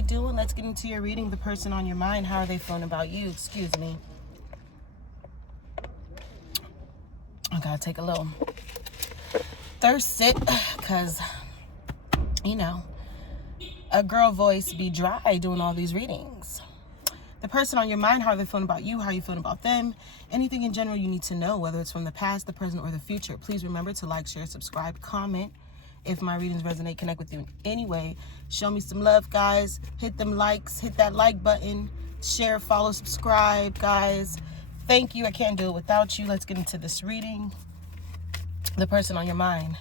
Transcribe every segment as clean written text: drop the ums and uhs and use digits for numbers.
you doing? Let's get into your reading. The person on your mind, how are they feeling about you? Excuse me. I gotta take a little thirst sip because, you know, a girl voice be dry doing all these readings. The person on your mind, how are they feeling about you? How are you feeling about them? Anything in general you need to know, whether it's from the past, the present, or the future. Please remember to like, share, subscribe, comment. If my readings resonate, connect with you in any way. Show me some love, guys. Hit them likes. Hit that like button. Share, follow, subscribe, guys. Thank you. I can't do it without you. Let's get into this reading. The person on your mind.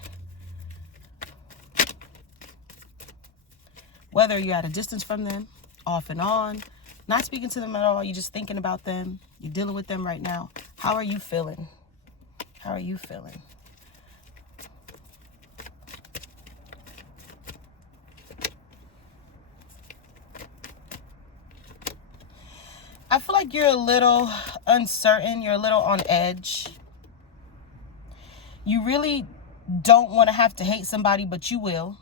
Whether you're at a distance from them, off and on, not speaking to them at all, you're just thinking about them, you're dealing with them right now. How are you feeling? How are you feeling? I feel like you're a little uncertain. You're a little on edge. You really don't want to have to hate somebody, but you will.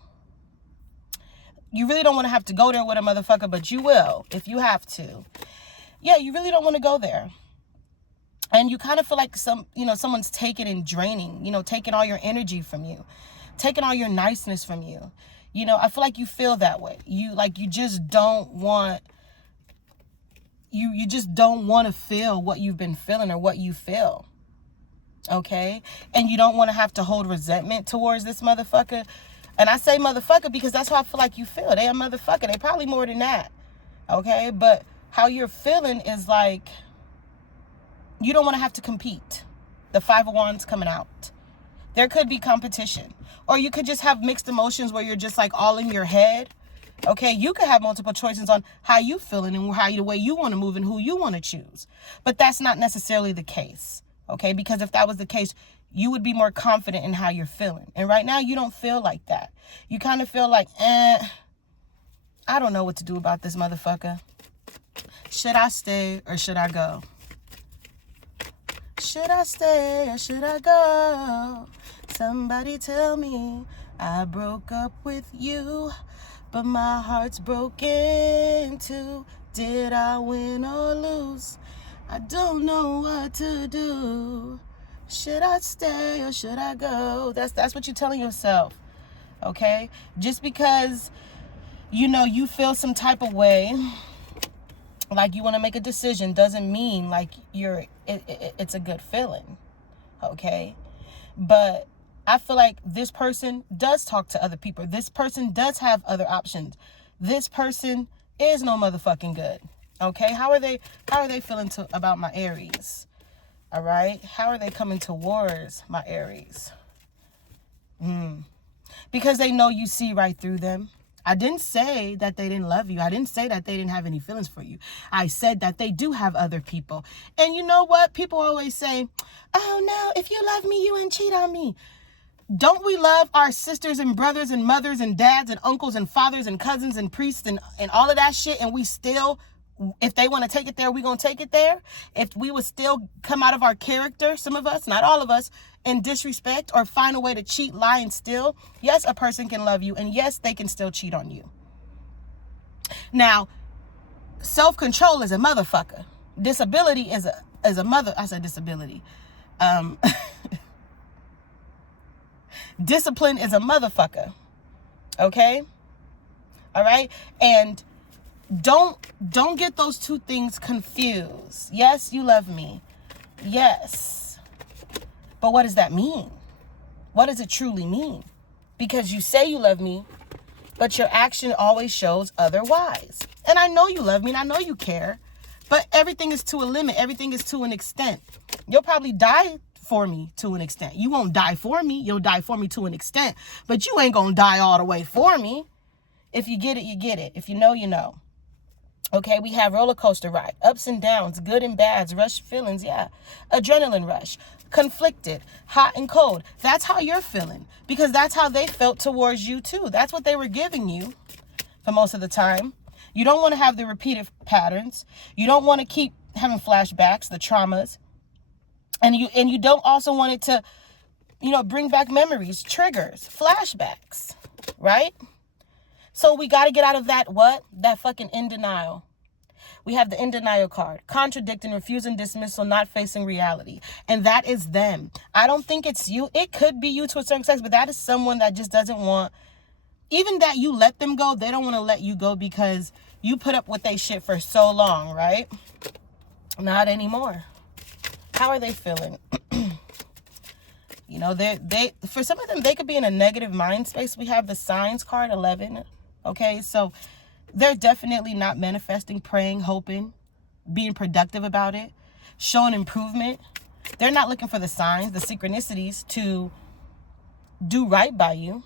You really don't want to have to go there with a motherfucker, but you will if you have to. Yeah, you really don't want to go there. And you kind of feel like someone's taking and draining, taking all your energy from you, taking all your niceness from you. I feel like you feel that way. You just don't want... You just don't want to feel what you've been feeling or what you feel. Okay? And you don't want to have to hold resentment towards this motherfucker. And I say motherfucker because that's how I feel like you feel. They a motherfucker. They probably more than that. Okay? But how you're feeling is like you don't want to have to compete. The Five of Wands coming out. There could be competition. Or you could just have mixed emotions where you're just like all in your head. Okay, you could have multiple choices on how you feeling and the way you want to move and who you want to choose. But that's not necessarily the case. Okay, because if that was the case, you would be more confident in how you're feeling. And right now, you don't feel like that. You kind of feel like, I don't know what to do about this motherfucker. Should I stay or should I go? Should I stay or should I go? Somebody tell me I broke up with you, but my heart's broken too. Did I win or lose? I don't know what to do. Should I stay or should I go? That's what you're telling yourself. Okay? Just because, you feel some type of way, like you want to make a decision, doesn't mean like it's a good feeling. Okay? But I feel like this person does talk to other people. This person does have other options. This person is no motherfucking good. Okay? How are they feeling about my Aries? All right? How are they coming towards my Aries? Because they know you see right through them. I didn't say that they didn't love you. I didn't say that they didn't have any feelings for you. I said that they do have other people. And you know what? People always say, oh no, if you love me, you wouldn't cheat on me. Don't we love our sisters and brothers and mothers and dads and uncles and fathers and cousins and priests and all of that shit? And we still, if they want to take it there, we going to take it there. If we would still come out of our character, some of us, not all of us, and disrespect or find a way to cheat, lie, and steal, yes, a person can love you. And yes, they can still cheat on you. Now, self-control is a motherfucker. Disability is a mother. I said disability. Discipline is a motherfucker. Okay? All right? And don't get those two things confused. Yes, you love me. Yes. But what does that mean? What does it truly mean? Because you say you love me, but your action always shows otherwise. And I know you love me and I know you care, but everything is to a limit. Everything is to an extent. You'll probably die for me to an extent. You won't die for me. You'll die for me to an extent, but you ain't gonna die all the way for me. If you get it, you get it. If you know, you know. Okay, we have roller coaster ride, ups and downs, good and bads, rush feelings, yeah. Adrenaline rush, conflicted, hot and cold. That's how you're feeling because that's how they felt towards you too. That's what they were giving you for most of the time. You don't want to have the repeated patterns. You don't want to keep having flashbacks, the traumas. And you don't also want it to, bring back memories, triggers, flashbacks, right? So we got to get out of that, what? That fucking in denial. We have the in denial card. Contradicting, refusing dismissal, not facing reality. And that is them. I don't think it's you. It could be you to a certain extent, but that is someone that just doesn't want, even that you let them go, they don't want to let you go because you put up with their shit for so long, right? Not anymore. How are they feeling? You know, they for some of them, they could be in a negative mind space. We have the signs card, 11. Okay, so they're definitely not manifesting, praying, hoping, being productive about it, showing improvement. They're not looking for the signs, the synchronicities to do right by you.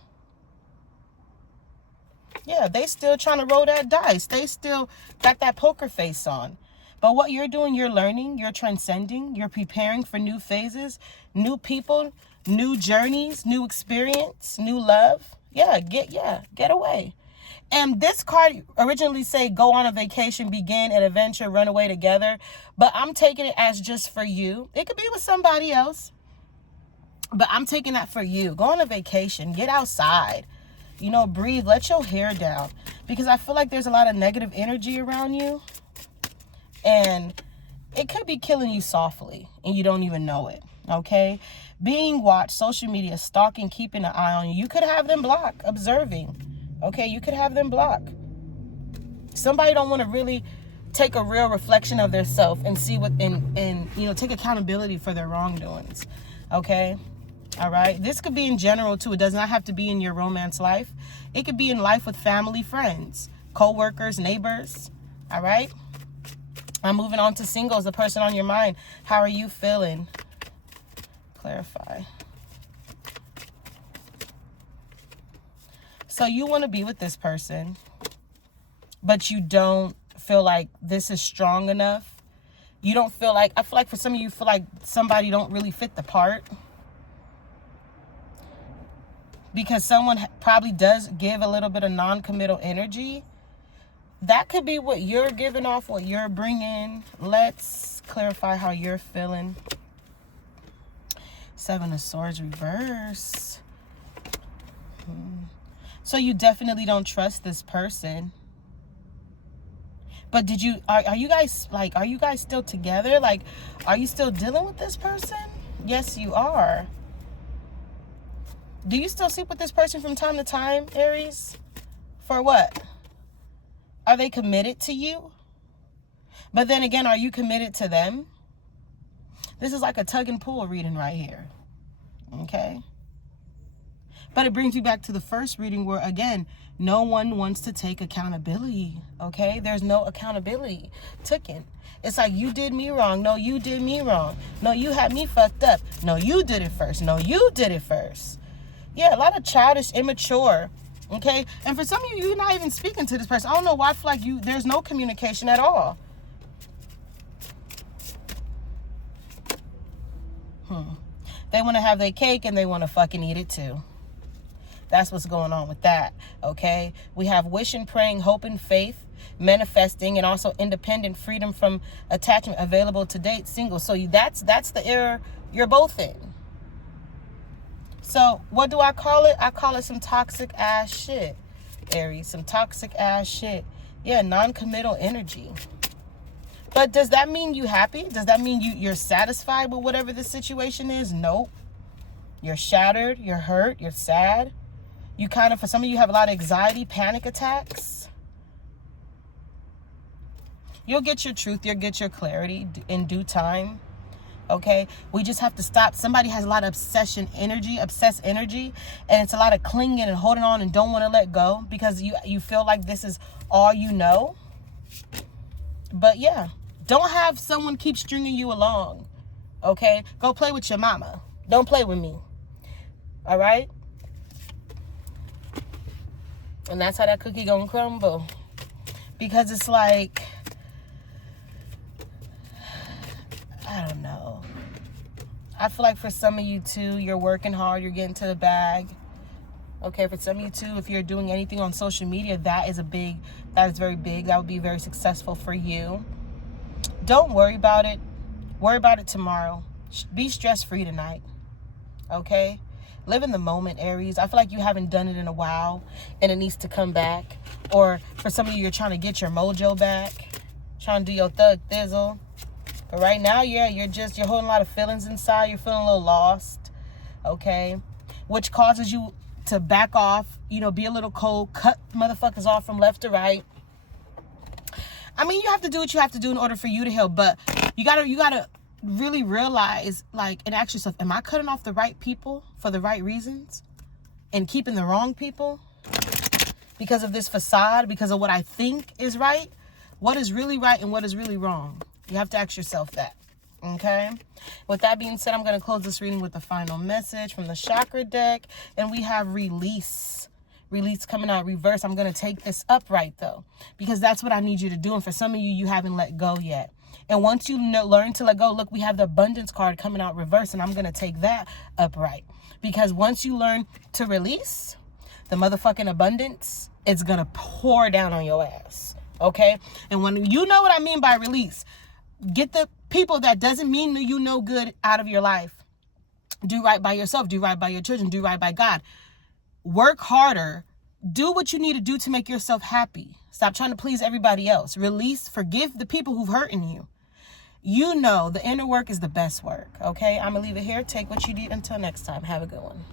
Yeah, they still trying to roll that dice. They still got that poker face on. But what you're doing, you're learning, you're transcending, you're preparing for new phases, new people, new journeys, new experience, new love. Get away. And this card originally say go on a vacation, begin an adventure, run away together. But I'm taking it as just for you. It could be with somebody else. But I'm taking that for you. Go on a vacation. Get outside. You know, breathe. Let your hair down. Because I feel like there's a lot of negative energy around you. And it could be killing you softly. And you don't even know it. Okay? Being watched, social media, stalking, keeping an eye on you. You could have them blocked, observing. Okay, you could have them blocked. Somebody don't want to really take a real reflection of their self and see what, and you know, take accountability for their wrongdoings. Okay, all right. This could be in general too. It does not have to be in your romance life. It could be in life with family, friends, co-workers, neighbors. All right. I'm moving on to singles. The person on your mind. How are you feeling? Clarify. So you want to be with this person, but you don't feel like this is strong enough. You don't feel like, I feel like for some of you feel like somebody don't really fit the part. Because someone probably does give a little bit of non-committal energy. That could be what you're giving off, what you're bringing. Let's clarify how you're feeling. 7 of Swords reverse. So you definitely don't trust this person. But are you guys still together? Like, are you still dealing with this person? Yes, you are. Do you still sleep with this person from time to time, Aries? For what? Are they committed to you? But then again, are you committed to them? This is like a tug and pull reading right here. Okay? But it brings you back to the first reading where, again, no one wants to take accountability, okay? There's no accountability taken. It's like, you did me wrong. No, you did me wrong. No, you had me fucked up. No, you did it first. No, you did it first. Yeah, a lot of childish, immature, okay? And for some of you, you're not even speaking to this person. I don't know why I feel like there's no communication at all. They want to have their cake and they want to fucking eat it too. That's what's going on with that, okay? We have wishing, praying, hoping, faith, manifesting, and also independent freedom from attachment available to date, single. So that's the era you're both in. So what do I call it? I call it some toxic ass shit, Aries. Some toxic ass shit. Yeah, non-committal energy. But does that mean you happy? Does that mean you're satisfied with whatever the situation is? Nope. You're shattered. You're hurt. You're sad. You kind of, for some of you, have a lot of anxiety, panic attacks. You'll get your truth. You'll get your clarity in due time. Okay? We just have to stop. Somebody has a lot of obsessed energy, and it's a lot of clinging and holding on and don't want to let go because you feel like this is all you know. But yeah, don't have someone keep stringing you along. Okay? Go play with your mama. Don't play with me. All right? And that's how that cookie gonna crumble. Because it's like, I don't know. I feel like for some of you too, you're working hard, you're getting to the bag. Okay, for some of you too, if you're doing anything on social media, that is very big. That would be very successful for you. Don't worry about it. Worry about it tomorrow. Be stress-free tonight. Okay? Live in the moment, Aries. I feel like you haven't done it in a while and it needs to come back. Or for some of you, you're trying to get your mojo back, trying to do your thug thizzle. But right now, yeah, you're holding a lot of feelings inside. You're feeling a little lost, okay? Which causes you to back off, you know, be a little cold, cut motherfuckers off from left to right. I mean, you have to do what you have to do in order for you to heal, but you gotta really realize, like, and ask yourself, am I cutting off the right people for the right reasons and keeping the wrong people because of this facade, because of what I think is right? What is really right and what is really wrong? You have to ask yourself that, okay? With that being said, I'm going to close this reading with the final message from the chakra deck, and we have release. Release coming out reverse. I'm going to take this upright, though, because that's what I need you to do. And for some of you, you haven't let go yet. And once you learn to let go, look, we have the abundance card coming out reverse, and I'm going to take that upright. Because once you learn to release the motherfucking abundance, it's going to pour down on your ass, okay? And when you know what I mean by release, get the people that doesn't mean you no good out of your life. Do right by yourself. Do right by your children. Do right by God. Work harder. Do what you need to do to make yourself happy. Stop trying to please everybody else. Release. Forgive the people who've hurting you. You know the inner work is the best work, okay? I'm going to leave it here. Take what you need. Until next time. Have a good one.